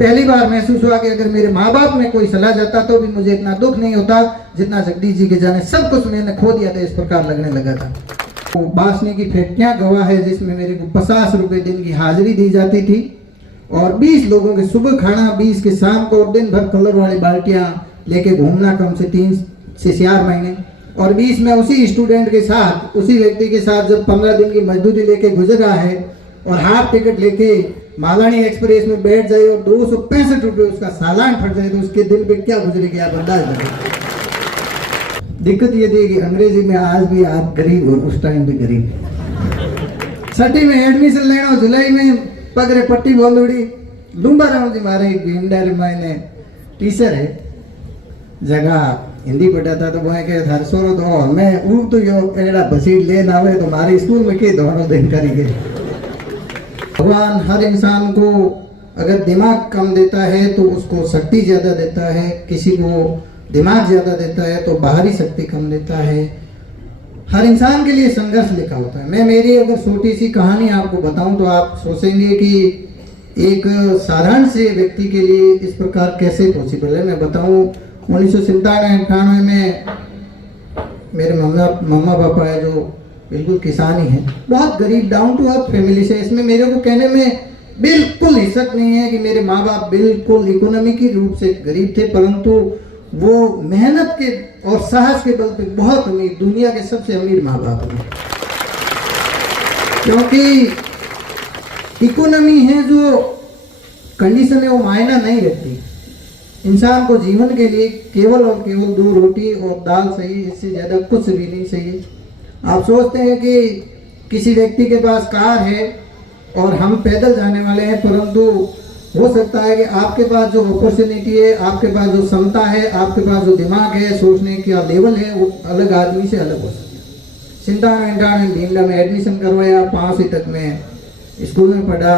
पहली बार महसूस हुआ कि अगर मेरे माँ बाप में कोई सलाह जाता तो भी मुझे इतना दुख नहीं होता जितना जगदीश जी के जाने सब कुछ मैंने खो दिया था, इस प्रकार लगने लगा था। तो बासने की फैक्ट्रियाँ गवाह है जिसमें मेरे को 50 रुपए दिन की हाजिरी दी जाती थी और 20 लोगों के सुबह खाना, 20 के शाम को, और दिन भर कलर वाली बाल्टियाँ लेके घूमना कम से 3 से 4 महीने। और 20 में उसी स्टूडेंट के साथ, उसी व्यक्ति के साथ जब 15 दिन की मजदूरी लेके गुजर रहा है और हाफ टिकट लेके मालानी एक्सप्रेस में बैठ जाए और 265 रुपये उसका सालान फट जाए तो उसके दिल पे क्या गुजरेगी आप अंदाज लगाइए। दिक्कत ये थी कि अंग्रेजी में आज भी आप गरीब हो, उस टाइम भी गरीब। छठी में एडमिशन लेना, जुलाई में पगरे पट्टी बोंदुड़ी लुम्बा राम जी मारे भीमडारी मायने टीचर है जगह हिंदी पढ़ाता तो वह के हर सोरो दो मैं ऊ तो यो एड़ा बसीट ले ना तो हमारे स्कूल में के दोनों दिन करेंगे। भगवान हर इंसान को अगर दिमाग कम देता है तो उसको शक्ति ज्यादा देता है, किसी को दिमाग ज्यादा देता है तो बाहरी शक्ति कम देता है। हर इंसान के लिए संघर्ष लिखा होता है। मैं मेरी अगर छोटी सी कहानी आपको बताऊं तो आप सोचेंगे कि एक साधारण से व्यक्ति के लिए इस प्रकार कैसे पॉसिबल है। मैं बताऊं 1997-98 में मेरे मम्मा पापा है जो बिल्कुल किसान ही है, बहुत गरीब डाउन टू अर्थ फैमिली से। इसमें मेरे को कहने में बिल्कुल हिस्सक नहीं है कि मेरे माँ बाप बिल्कुल इकोनॉमिक रूप से गरीब थे, परंतु वो मेहनत के और साहस के बल पे बहुत अमीर, दुनिया के सबसे अमीर माँ बाप हैं। क्योंकि इकोनॉमी है जो कंडीशन है वो मायना नहीं रखती। इंसान को जीवन के लिए केवल और केवल 2 रोटी और दाल सही, इससे ज़्यादा कुछ भी नहीं चाहिए। आप सोचते हैं कि किसी व्यक्ति के पास कार है और हम पैदल जाने वाले हैं, परंतु हो सकता है कि आपके पास जो अपॉर्चुनिटी है, आपके पास जो क्षमता है, आपके पास जो दिमाग है, सोचने का लेवल है, वो अलग आदमी से अलग हो सकता है। सिंतान भीमडा में एडमिशन करवाया, 5वीं तक में स्कूल में पढ़ा,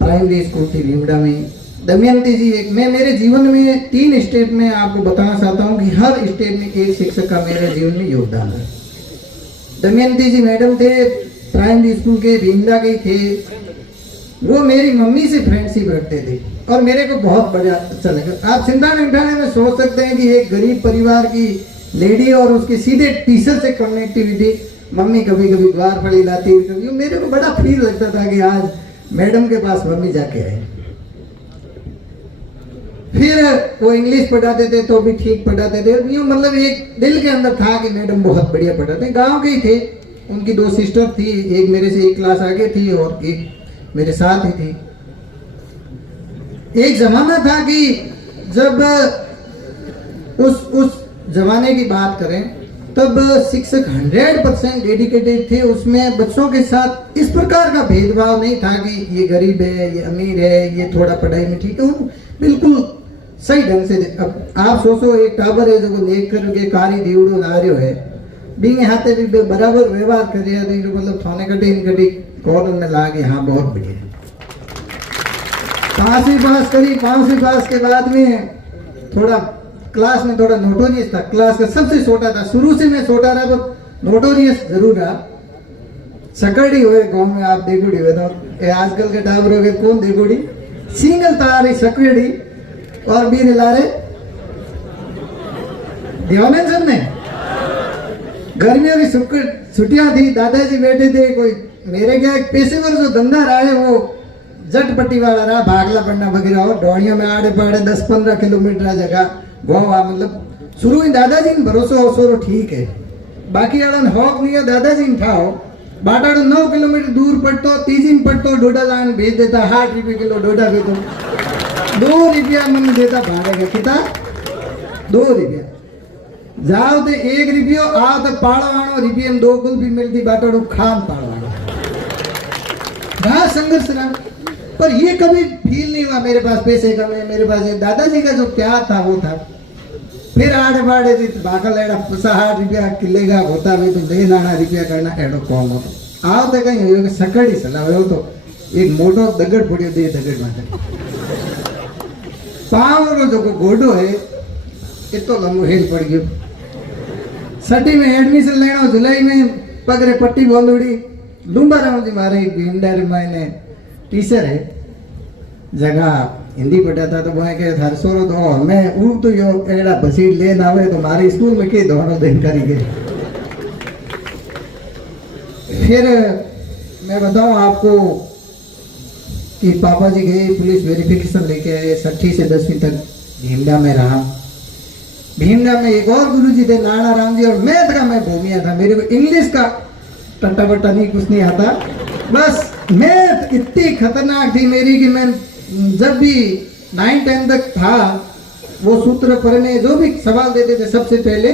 प्राइमरी स्कूल थी भीमडा में। दमयंती जी एक, मैं मेरे जीवन में 3 स्टेप में आपको बताना चाहता हूँ कि हर स्टेप में एक शिक्षक का मेरे जीवन में योगदान है। दमयंती जी मैडम थे, प्राइमरी स्कूल के भीमडा के थे। वो मेरी मम्मी से फ्रेंडशिप रखते थे और मेरे को बहुत बढ़िया अच्छा लगा। आप सिंतान में सोच सकते हैं कि एक गरीब परिवार की लेडी और उसके सीधे टीचर से कनेक्टिविटी। मम्मी कभी कभी द्वार फड़ी लाती, कभी मेरे को बड़ा फील लगता था कि आज मैडम के पास मम्मी जाके आए। फिर वो इंग्लिश पढ़ाते थे तो भी ठीक पढ़ाते थे, यूँ मतलब एक दिल के अंदर था कि मैडम बहुत बढ़िया पढ़ाते। गांव के ही थे, उनकी 2 सिस्टर थी, एक मेरे से 1 क्लास आगे थी और एक मेरे साथ ही थी। एक जमाना था कि जब उस जमाने की बात करें तब शिक्षक 100% डेडिकेटेड थे। उसमें बच्चों के साथ इस प्रकार का भेदभाव नहीं था कि ये गरीब है, ये अमीर है, ये थोड़ा पढ़ाई में ठीक है। बिल्कुल सही ढंग से। अब आप सोचो एक टाबर है जो लेख करके कारी दीवड़ो नारियो है, बींगे हाथे भी बराबर व्यवहार कर रहा है, मतलब थाने कटी कॉर्नर में ला के हाँ बहुत बढ़िया। 5वीं पास करी, 5वीं पास के बाद में थोड़ा क्लास में थोड़ा नोटोरियस था, क्लास का सबसे छोटा था। शुरू से मैं छोटा रहा पर नोटोरियस जरूर रहा। सकड़ी हुए गांव में आप देखोड़ी हुए तो आजकल के टाबरों के कौन देखोड़ी, सिंगल तारी सकड़ी और बीर लारे ध्यान है सबने। गर्मियों की छुट्टियां थी, दादाजी बैठे थे। कोई मेरे क्या एक पेशेवर जो धंधा रहा है वो जटपट्टी वाला रहा, भागला पड़ना वगैरह और डोड़ियों में आड़े पाड़े 10-15 किलोमीटर जगह गोवा। मतलब शुरू ही दादाजी ने भरोसा हो सोरो ठीक है, बाकी आड़न हॉक नहीं है दादाजी ने ठाओ बाटाड़ो 9 किलोमीटर दूर पड़तो, 3 पड़तो डोडा लान भेज देता, 8 रुपये किलो डोडा भी तो 2 रुपया मन देता भाड़े का किता 2 रुपया। जाओ तो 1 रुपयो, आओ तो पाड़वाणो रुपये में 2 कुल्फी मिलती, बाटाड़ो खान पाड़वाणो। बड़ा संघर्ष रहा, पर ये कभी फील नहीं हुआ मेरे पास पैसे कम है, मेरे पास दादाजी का जो प्यार था वो था। फिर आड़े बाड़े बाकल एड़ा 60 रुपया किले का होता भी तो 2 रुपया करना एडो कौन हो। आओ तो कहीं सकड़ी सलाह हो तो एक मोटो दगड़ पड़ियो, 2 दगड़ माटे पाव रो जो गोडो है इतो लंबो हेल पड़ गयो। छठी में एडमिशन लेना, जुलाई में पगरे पट्टी बोंदुड़ी लुम्बा राम जी मारे भीमडारी मायने टीचर है जगह हिंदी पढ़ाता तो वो के थार सोरो दो मैं ऊ तो यो एड़ा बसीट लेन आवे तो मारे स्कूल में के दोनों दिन करी गए। फिर मैं बताऊं आपको कि पापा जी गए पुलिस वेरिफिकेशन लेके आए, 6ठी से 10वीं तक भीमडा में रहा। भीमडा में एक और गुरुजी थे नाना राम जी, और मैथ का मैं भूमिया था। मेरे को इंग्लिश का टट्टा बट्टा नहीं कुछ नहीं आता, बस मैथ इतनी खतरनाक थी मेरी कि मैं जब भी 9-10 तक था वो सूत्र पढ़ने जो भी सवाल देते थे सबसे पहले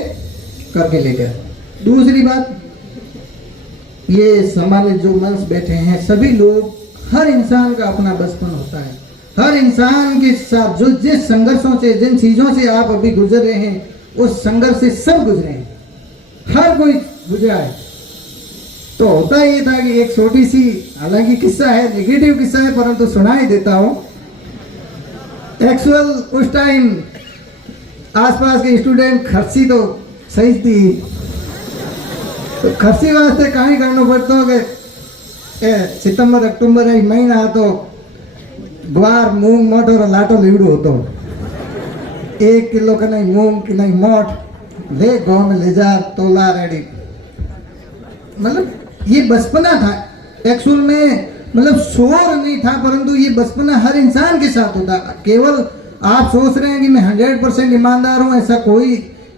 करके लेकर। दूसरी बात, ये सामान्य जो मंच बैठे हैं सभी लोग, हर इंसान का अपना बचपन होता है। हर इंसान के साथ जो जिस संघर्षों से जिन चीजों से आप अभी गुजर रहे हैं उस संघर्ष से सब गुजरे हैं, हर कोई गुजरा है। तो होता ये था कि एक छोटी सी, हालांकि किस्सा है, नेगेटिव किस्सा है, परंतु सुना ही देता हूं। एक्चुअल उस टाइम आसपास के स्टूडेंट खर्ची तो सही थी, तो खर्ची वास्ते कहीं करना पड़ता हो कि सितंबर अक्टूबर एक महीना तो ग्वार मूंग मोट और लाटो लीड़ो होतो, 1 किलो का नहीं मूंग की नहीं मोट ले गाँव में ले जा तोला रेडी। मतलब ये बचपना था एक्चुअल में, मतलब शोर नहीं था, परंतु ये बचपना हर इंसान के साथ होता। केवल आप सोच रहे हैं कि मैं 100% ईमानदार हूं, ऐसा कोई,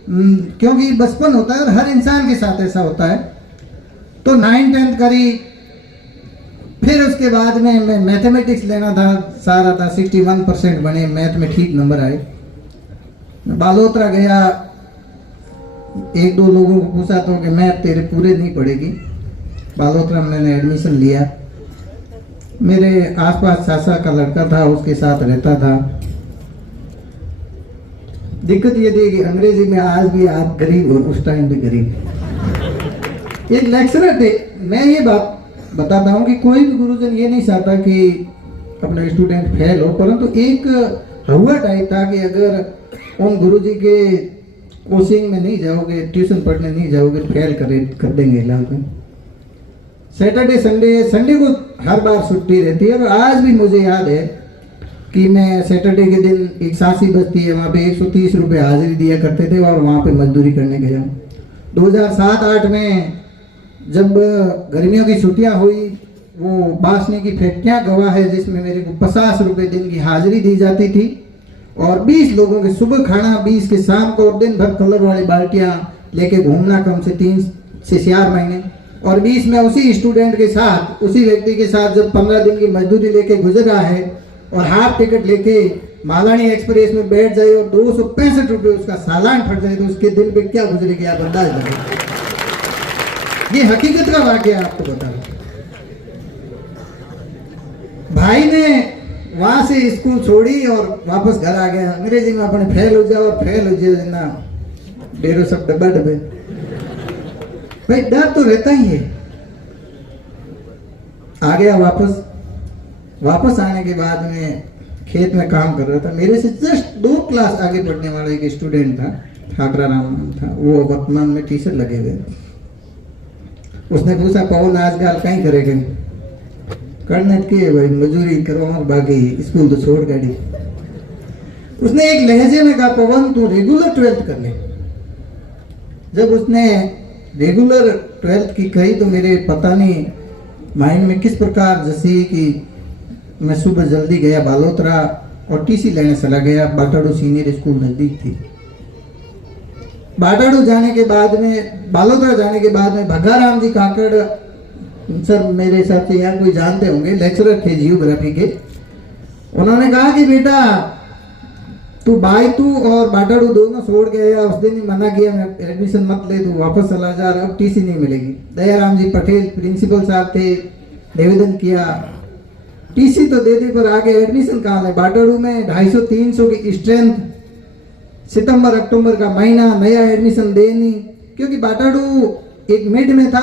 क्योंकि बचपन होता है और हर इंसान के साथ ऐसा होता है। तो 9-10 करी, फिर उसके बाद में मैं मैथमेटिक्स लेना था, सारा था, 61% बने, मैथ में ठीक नंबर आए। मैं बालोतरा गया, 1-2 लोगों को पूछा तो कि मैथ तेरे पूरे नहीं पड़ेगी। बालोतरा में मैंने एडमिशन लिया। मेरे आसपास चाचा का लड़का था, उसके साथ रहता था। दिक्कत ये थी कि अंग्रेजी में आज भी आप गरीब और उस टाइम भी गरीब। एक लेक्चरर थे, मैं ये बात बताता हूँ कि कोई भी गुरुजन ये नहीं चाहता कि अपना स्टूडेंट फेल हो, परंतु एक हुआ टाइप था कि अगर उन गुरुजी के कोचिंग में नहीं जाओगे, ट्यूशन पढ़ने नहीं जाओगे, फेल कर देंगे इलाके। सैटरडे संडे को हर बार छुट्टी रहती है, और आज भी मुझे याद है कि मैं सैटरडे के दिन एक सासी बजती है, वहाँ पे 130 रुपये हाजिरी दिया करते थे और वहाँ पे मजदूरी करने गया। 2007-8 में जब गर्मियों की छुट्टियाँ हुई, वो बांसने की फैक्ट्रियाँ गवाह है जिसमें मेरे को 50 रुपये दिन की हाजिरी दी जाती थी, और 20 लोगों के सुबह खाना, 20 के शाम को, और दिन भर कलर वाली बाल्टियाँ लेके घूमना, कम से 3 से 4 महीने। और 20 में उसी स्टूडेंट के साथ, उसी व्यक्ति के साथ जब 15 दिन की मजदूरी लेके गुजरा है और हाफ टिकट लेके मालानी एक्सप्रेस में बैठ जाए और 265 रुपये उसका सालान फट जाए, तो उसके दिन पे क्या गुजरेगी आप अंदाज लगाइए। ये हकीकत का वाकया आपको बता रहा हूं। भाई ने वहां से स्कूल छोड़ी और वापस घर आ गया। अंग्रेजी में अपने फेल हो जाओ और फेल हो जाओ ना, डेरो सब डब्बा डब्बे। भाई डर तो रहता ही है। आ गया वापस आने के बाद में खेत में काम कर रहा था। मेरे से जस्ट 2 क्लास आगे पढ़ने वाला एक स्टूडेंट था, ठाकरा राम नाम था, वो वर्तमान में टीचर लगे हुए। उसने पूछा पवन आज गाल कहीं करेगा? करने के भाई मजूरी करो बाकी स्कूल तो छोड़ गाड़ी। उसने एक लहजे में कहा पवन तू रेगुलर 12th कर ले। जब उसने रेगुलर 12th की कही तो मेरे पता नहीं माइंड में किस प्रकार, जैसे कि मैं सुबह जल्दी गया बालोतरा और टीसी लेने चला गया। बाटाड़ू सीनियर स्कूल नजदीक थी। बाटाड़ू जाने के बाद में, बालोतरा जाने के बाद में भगाराम जी काकड़ सर, मेरे हिसाब से यहाँ कोई जानते होंगे, लेक्चरर थे जियोग्राफी के। उन्होंने कहा कि बेटा तू और बाटाड़ू दोनों छोड़ के आया। उस दिन ही मना किया, मैं एडमिशन मत ले, तू वापस चला जा, अब टीसी नहीं मिलेगी। दयाराम जी पटेल प्रिंसिपल साहब थे, निवेदन किया, टीसी तो दे दी पर आगे एडमिशन कहाँ ले। बाटाड़ू में 250-300 की स्ट्रेंथ, सितंबर अक्टूबर का महीना, नया एडमिशन दे नहीं, क्योंकि बाटाड़ू एक मिड में था।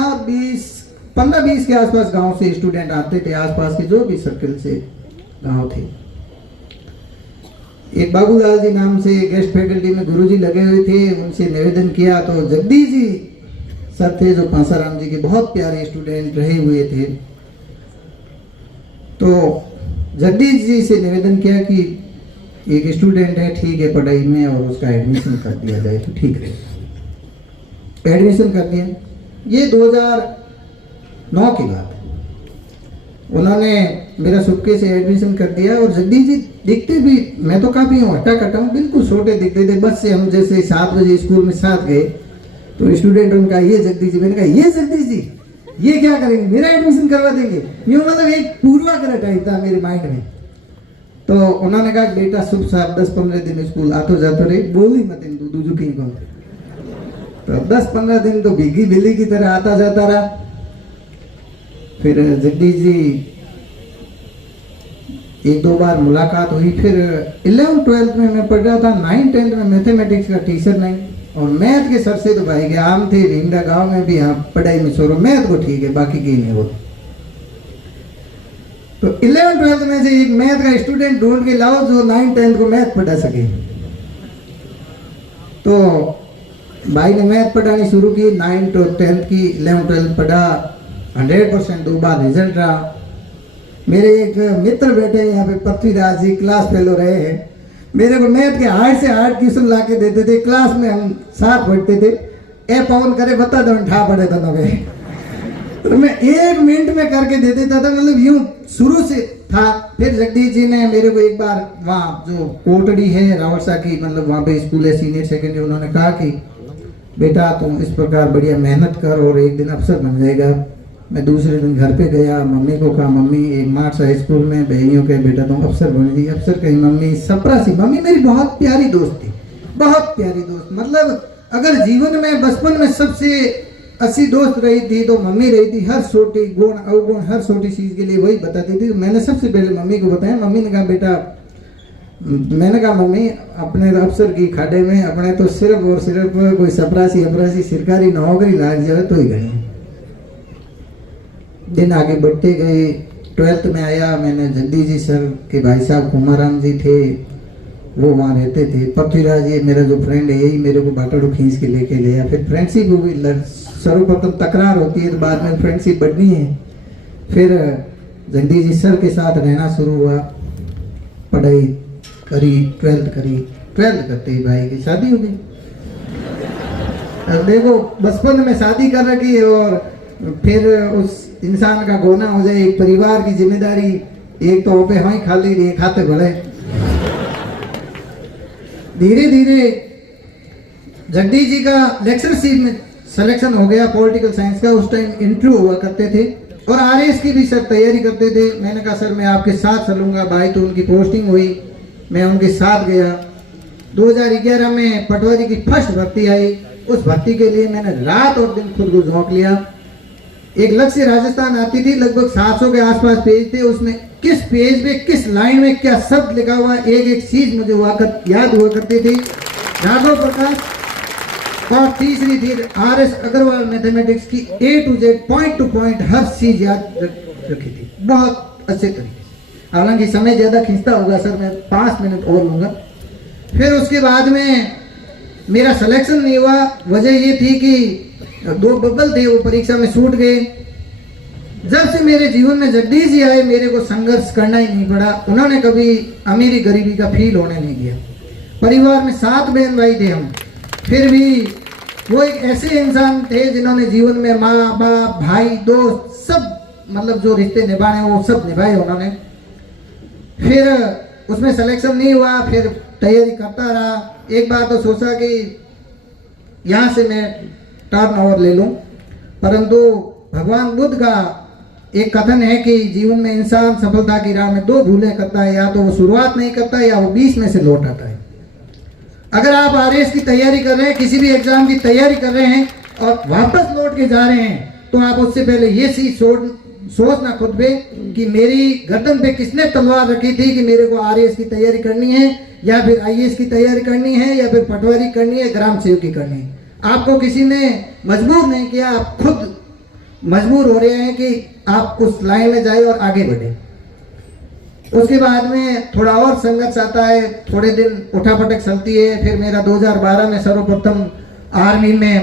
15-20 के आसपास गांव से स्टूडेंट आते थे, आसपास के जो भी सर्कल से गांव थे। एक बाबूलाल जी नाम से गेस्ट फैकल्टी में गुरुजी लगे हुए थे, उनसे निवेदन किया तो जगदीश जी सर थे जो पासाराम जी के बहुत प्यारे स्टूडेंट रहे हुए थे। तो जगदीश जी से निवेदन किया कि एक स्टूडेंट है ठीक है पढ़ाई में और उसका एडमिशन कर दिया जाए तो ठीक रहेगा। एडमिशन कर दिया, ये 2009 की बात है। उन्होंने मेरा सुक्के से एडमिशन कर दिया और जगदीश जी दिखते भी, मैं तो काफ़ी हूँ हट्टा कट्टा हूँ, बिल्कुल छोटे दिखते थे। बस से हम जैसे 7 बजे स्कूल में साथ गए तो स्टूडेंट उनका ये जगदीश जी, मैंने कहा ये जगदीश जी ये क्या करेंगे, मेरा एडमिशन करवा देंगे, यूँ मतलब एक पूर्वाग्रह टाइप था मेरे माइंड में। तो उन्होंने कहा बेटा शुभ साहब 10-15 दिन स्कूल आतो जातो रहे, बोली मत इन दूजू कहीं को। तो 10-15 दिन तो भीगी बिल्ली की तरह आता जाता रहा। फिर जगदीश जी 1-2 बार मुलाकात हुई। फिर 11th-12th में मैं पढ़ रहा था, 9th-10th में मैथमेटिक्स का टीचर नहीं और मैथ के सर से तो भाई के आम थे, भिंडा गांव में भी यहाँ पढ़ाई में छोड़ो, मैथ को ठीक है बाकी की नहीं होती। तो 11th-12th में से एक मैथ का स्टूडेंट ढूंढ के लाओ जो 9th-10th को मैथ पढ़ा सके। तो भाई ने मैथ पढ़ानी शुरू की, 9th और 10th की, 11th-12th पढ़ा, 100% 2 बार रिजल्ट रहा। मेरे एक मित्र बैठे यहाँ पे पृथ्वीराज जी, क्लास फेलो रहे हैं, मेरे को मैथ के हार्ड से हार्ड क्वेश्चन ला के देते थे। क्लास में हम साथ पढ़ते थे, ए पवन करे बता दो ठा पड़े था नवे तो मैं 1 मिनट में करके दे देता था, मतलब यूं शुरू से था। फिर जगदीश जी ने मेरे को एक बार वहाँ जो कोटड़ी है रावलसा की, मतलब वहाँ पे स्कूल है सीनियर सेकेंडरी, उन्होंने कहा कि बेटा तुम इस प्रकार बढ़िया मेहनत कर और एक दिन अफसर बन जाएगा। मैं दूसरे दिन घर पे गया, मम्मी को कहा मम्मी एक मार्च हाई स्कूल में बहनियों के बेटा तुम अफसर बन गई। अफसर कही मम्मी सप्रासी, मम्मी मेरी बहुत प्यारी दोस्त थी, बहुत प्यारी दोस्त। मतलब अगर जीवन में बचपन में सबसे अच्छी दोस्त रही थी तो मम्मी रही थी। हर छोटी गुण अवगुण हर छोटी चीज के लिए वही बताती थी। मैंने सबसे पहले मम्मी को बताया। मम्मी ने कहा बेटा, मैंने कहा मम्मी अपने अफसर की खाडे में अपने तो सिर्फ और सिर्फ कोई सप्रासी अपरासी सरकारी नौकरी लाग जाए तो ही गए। दिन आगे बढ़ते गए, 12th में आया, मैंने जगदीश जी सर के भाई साहब कुमाराम जी थे, वो वहाँ रहते थे। पृथ्वीराज ये मेरा जो फ्रेंड है यही मेरे को बाटाड़ू खींच के लेके गया। फिर फ्रेंडशिप हो गई, सर्वप्रथम तकरार होती है तो बाद में फ्रेंडशिप बढ़नी है। फिर जगदीश जी सर के साथ रहना शुरू हुआ, पढ़ाई करी, 12th करी। 12th करते ही भाई की शादी हो गई। अब देखो बचपन में शादी कर रखी है और फिर उस इंसान का गोना हो जाए, एक परिवार की जिम्मेदारी, एक तो पे वहीं खाली रही खाते भले। धीरे धीरे जगदीश जी का लेक्चरशिप में सिलेक्शन हो गया पॉलिटिकल साइंस का। उस टाइम इंटरव्यू हुआ करते थे और आरएस की भी सर तैयारी करते थे। मैंने कहा सर मैं आपके साथ चलूंगा। भाई तो उनकी पोस्टिंग हुई, मैं उनके साथ गया। 2011 में पटवारी की फर्स्ट भर्ती आई। उस भर्ती के लिए मैंने रात और दिन खुद को झोंक लिया। एक लक्ष्य राजस्थान आती थी, लगभग 700 के आसपास पेज थे। उसमें किस पेज पे किस लाइन में क्या शब्द लिखा हुआ, एक एक चीज मुझे याद हुआ करती थी। राघव प्रकाश और तीसरी थी RS अग्रवाल मैथमेटिक्स की A to Z point to point हर चीज याद रखी थी बहुत अच्छे तरीके से। हालांकि समय ज्यादा खींचता होगा सर, मैं 5 मिनट और लूंगा। फिर उसके बाद में मेरा सिलेक्शन नहीं हुआ। वजह ये थी कि 2 बबल थे, वो परीक्षा में छूट गए। जब से मेरे जीवन में जगदीश जी आए मेरे को संघर्ष करना ही नहीं पड़ा। उन्होंने कभी अमीरी गरीबी का फील होने नहीं दिया। परिवार में 7 बहन भाई थे हम, फिर भी वो एक ऐसे इंसान थे जिन्होंने जीवन में माँ बाप भाई दोस्त सब मतलब जो रिश्ते निभाने वो सब निभाए उन्होंने। फिर उसमें सिलेक्शन नहीं हुआ, फिर तैयारी करता रहा। एक बार तो सोचा कि यहाँ से मैं टर्न ओवर ले लूं, परंतु भगवान बुद्ध का एक कथन है कि जीवन में इंसान सफलता की राह में 2 भूलें करता है, या तो वो शुरुआत नहीं करता या वो 20 में से लौट आता है। अगर आप आरएस की तैयारी कर रहे हैं, किसी भी एग्जाम की तैयारी कर रहे हैं और वापस लौट के जा रहे हैं, तो आप उससे पहले ये चीज सोचना खुद पे कि मेरी गर्दन पे किसने तलवार रखी थी कि मेरे को आरएस की तैयारी करनी है या फिर आईएएस की तैयारी करनी है या फिर पटवारी करनी है, ग्राम सेवकी करनी है। आपको किसी ने मजबूर नहीं किया, आप खुद मजबूर हो रहे हैं कि आप उस लाइन में जाए और आगे बढ़े। उसके बाद में थोड़ा और संघर्ष आता है, थोड़े दिन उठापटक चलती है। फिर मेरा 2012 में सर्वप्रथम आर्मी में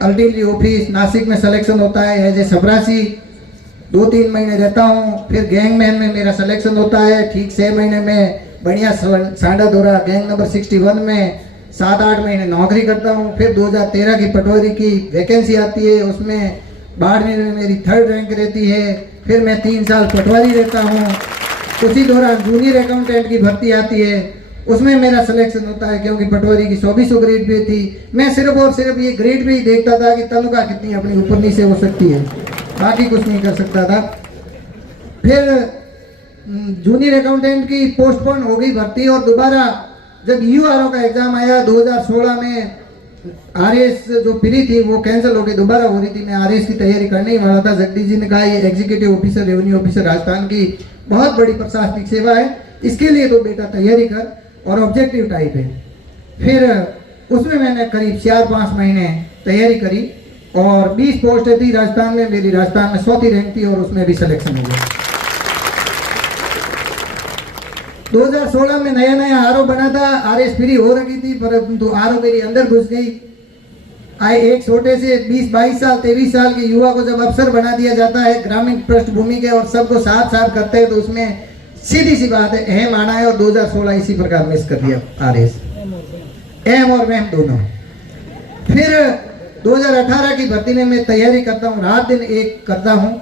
अल्टीमली ऑफिस नासिक में सिलेक्शन होता है एज ए सप्रासी। 2-3 महीने रहता हूँ। फिर गैंगमैन में मेरा सिलेक्शन होता है। ठीक 6 महीने में बढ़िया सांडा दौरा गैंग नंबर 61 में 7-8 महीने नौकरी करता हूँ। फिर 2013 की पटवारी की वैकेंसी आती है, उसमें बाड़मेर में मेरी 3rd रैंक रहती है। फिर मैं 3 साल पटवारी रहता हूँ। उसी दौरान जूनियर अकाउंटेंट की भर्ती आती है, उसमें मेरा सिलेक्शन होता है क्योंकि पटवारी की 2400 ग्रेड पे थी। मैं सिर्फ और सिर्फ ये ग्रेड पे ही देखता था कि तनख्वाह कितनी अपनी ऊपर नीचे हो सकती है, बाकी कुछ नहीं कर सकता था। फिर जूनियर अकाउंटेंट की पोस्टपोन हो गई भर्ती और दोबारा जब यूआरओ का एग्जाम आया 2016 में, आरएस जो फ्री थी वो कैंसिल हो गई, दोबारा हो रही थी। मैं आरएस की तैयारी करने ही वाला था। जगदीश जी ने कहा ये executive officer, revenue officer Rajasthan की बहुत बड़ी प्रशासनिक सेवा है, इसके लिए तो बेटा तैयारी कर, और ऑब्जेक्टिव टाइप है। फिर उसमें मैंने करीब 4-5 महीने तैयारी करी और 20 पोस्टें थी राजस्थान में। मेरी राजस्थान में 100 रैंक थी और उसमें भी सिलेक्शन हो गया। 2016 में नया नया आरओ बना था, आरएस फ्री हो रखी थी, परंतु आरओ मेरी अंदर घुस गई। आए एक छोटे से 20-22 साल 23 साल के युवा को जब अफसर बना दिया जाता है ग्रामीण पृष्ठभूमि के और सबको साथ साथ करते हैं, तो उसमें सीधी सी बात है अहम आना है। और 2016 इसी प्रकार मिस कर दिया आरएस, अहम और वहम दोनों। फिर 2018 की भर्ती में मैं तैयारी करता हूँ, रात दिन एक करता हूँ।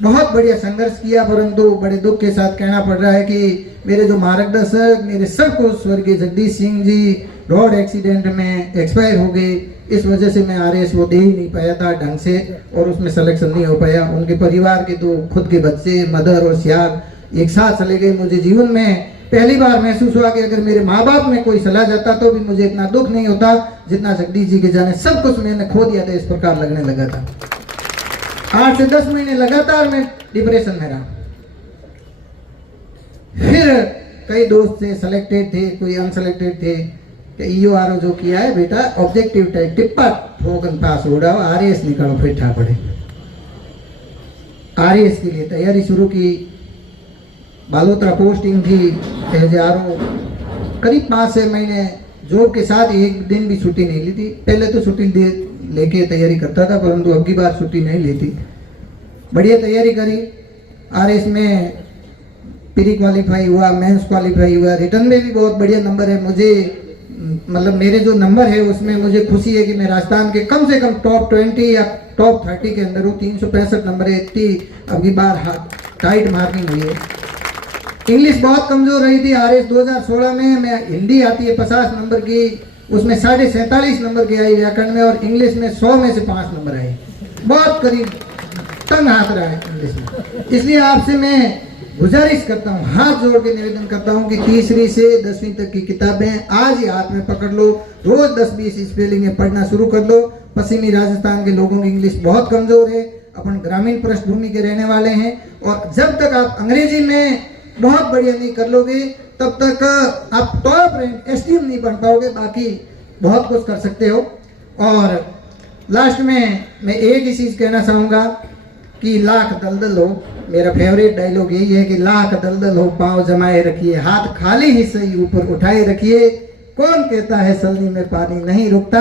बहुत बढ़िया संघर्ष किया, परंतु बड़े दुख के साथ कहना पड़ रहा है कि मेरे जो मार्गदर्शक, मेरे सबको स्वर्गीय जगदीश सिंह जी रोड एक्सीडेंट में एक्सपायर हो गए। इस वजह से मैं आरएस वो दे ही नहीं पाया था ढंग से और उसमें सिलेक्शन नहीं हो पाया। उनके परिवार के तो खुद के बच्चे, मदर और सियार एक साथ चले गए। मुझे जीवन में पहली बार महसूस हुआ कि अगर मेरे माँ बाप में कोई सलाह जाता तो भी मुझे इतना दुख नहीं होता जितना जगदीश जी के जाने सब कुछ मैंने खो दिया था। इस प्रकार लगने लगा था। 8 से 10 महीने लगातार मैं डिप्रेशन में रहा। फिर कई दोस्त थे, सिलेक्टेड थे, कोई अनसिलेक्टेड थे कि ईओआरओ जो किया है बेटा ऑब्जेक्टिव टाइप टिप्पा ठोकन पास हो रहा हो, आरएस निकालो फिर ठा पड़े। आरएस के लिए तैयारी शुरू की। बालोतरा पोस्टिंग थी एज आरओ। करीब 5-6 महीने जॉब के साथ एक दिन भी छुट्टी नहीं ली थी। पहले तो छुट्टी लेके तैयारी करता था, परंतु अब की बार छुट्टी नहीं लेती। बढ़िया तैयारी करी। आरएस में प्री क्वालिफाई हुआ, मेंस क्वालिफाई हुआ, रिटर्न में भी बहुत बढ़िया नंबर है। मुझे मतलब मेरे जो नंबर है उसमें मुझे खुशी है कि मैं राजस्थान के कम से कम टॉप 20 या टॉप 30 के अंदर हूँ। 365 नंबर है। इतनी अब की बार टाइट मार्किंग हुई है। इंग्लिश बहुत कमजोर रही थी आरएस 2016 में। मैं हिंदी आती है 50 नंबर की, उसमें 47.5 नंबर की आई व्याकरण में, और इंग्लिश में 100 में से 5 नंबर आए। बहुत करीब तंग हाथ रहा है इंग्लिश में। इसलिए आपसे मैं गुजारिश करता हूँ, हाथ जोड़ के निवेदन करता हूँ कि 3री से 10वीं तक की किताबें आज ही हाथ में पकड़ लो। रोज 10-20 स्पेलिंग में पढ़ना शुरू कर लो। पश्चिमी राजस्थान के लोगों की इंग्लिश बहुत कमजोर है। अपन ग्रामीण पृष्ठभूमि के रहने वाले हैं, और जब तक आप अंग्रेजी में बहुत बढ़िया नहीं कर लोगे तब तक आप टॉप रैंक एसटीएम नहीं बन पाओगे। बाकी बहुत कुछ कर सकते हो। और लास्ट में मैं एक ही चीज कहना चाहूंगा कि लाख दलदल हो, मेरा फेवरेट डायलॉग यही है कि लाख दलदल हो पांव जमाए रखिए, हाथ खाली ही सही ऊपर उठाए रखिए। कौन कहता है सलनी में पानी नहीं रुकता,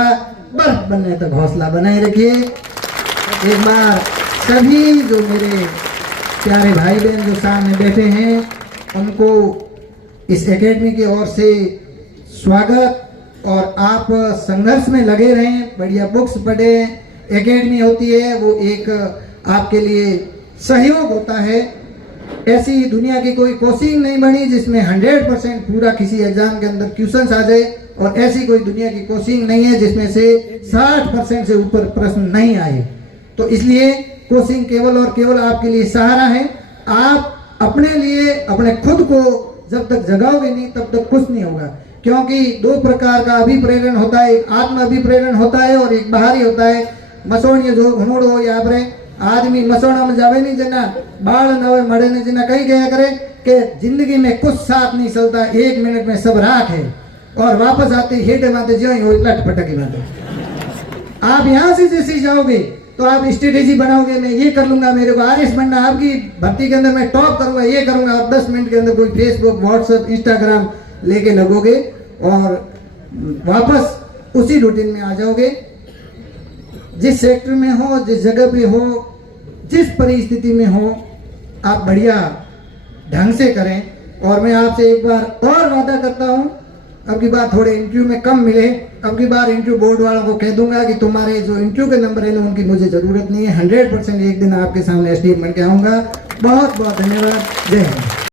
बर्फ बनने तक हौसला बनाए रखिए। एक बार सभी जो मेरे प्यारे भाई बहन जो सामने बैठे हैं उनको इस एकेडमी की ओर से स्वागत। और आप संघर्ष में लगे रहें, बढ़िया बुक्स पढ़ें। एकेडमी होती है वो एक आपके लिए सहयोग होता है। ऐसी दुनिया की कोई कोचिंग नहीं बनी जिसमें 100% पूरा किसी एग्जाम के अंदर क्वेश्चंस आ जाए, और ऐसी कोई दुनिया की कोचिंग नहीं है जिसमें से 60% से ऊपर प्रश्न नहीं आए। तो इसलिए कोचिंग केवल और केवल आपके लिए सहारा है। आप अपने लिए अपने खुद को जब तक जगाओगे नहीं तब तक कुछ नहीं होगा, क्योंकि 2 प्रकार का अभिप्रेरण होता है। एक आत्म अभिप्रेरण होता है और एक बाहरी होता है। मसोणिया जो घुमड़ हो या आदमी मसोणा में जावे नहीं, जना बाल नवे मड़े ने जना कही गया करे कि जिंदगी में कुछ साथ नहीं चलता, 1 मिनट में सब राख है, और वापस आते हेटे माते जो ही हो लट पटकी माते। आप यहाँ से जैसे जाओगे तो आप स्ट्रेटेजी बनाओगे, मैं ये कर लूंगा, मेरे को आरएस बनना, आपकी भर्ती के अंदर मैं टॉप करूंगा, ये करूंगा। आप 10 मिनट के अंदर कोई फेसबुक, व्हाट्सएप, इंस्टाग्राम लेके लगोगे और वापस उसी रूटीन में आ जाओगे। जिस सेक्टर में हो, जिस जगह पे हो, जिस परिस्थिति में हो, आप बढ़िया ढंग से करें और मैं आपसे एक बार और वादा करता हूँ, अब की बार थोड़े इंटरव्यू में कम मिले, अब की बार इंटरव्यू बोर्ड वालों को कह दूंगा कि तुम्हारे जो इंटरव्यू के नंबर है ना उनकी मुझे ज़रूरत नहीं है। 100% एक दिन आपके सामने एसडीएम बन के आऊँगा। बहुत बहुत धन्यवाद। जय हिंद।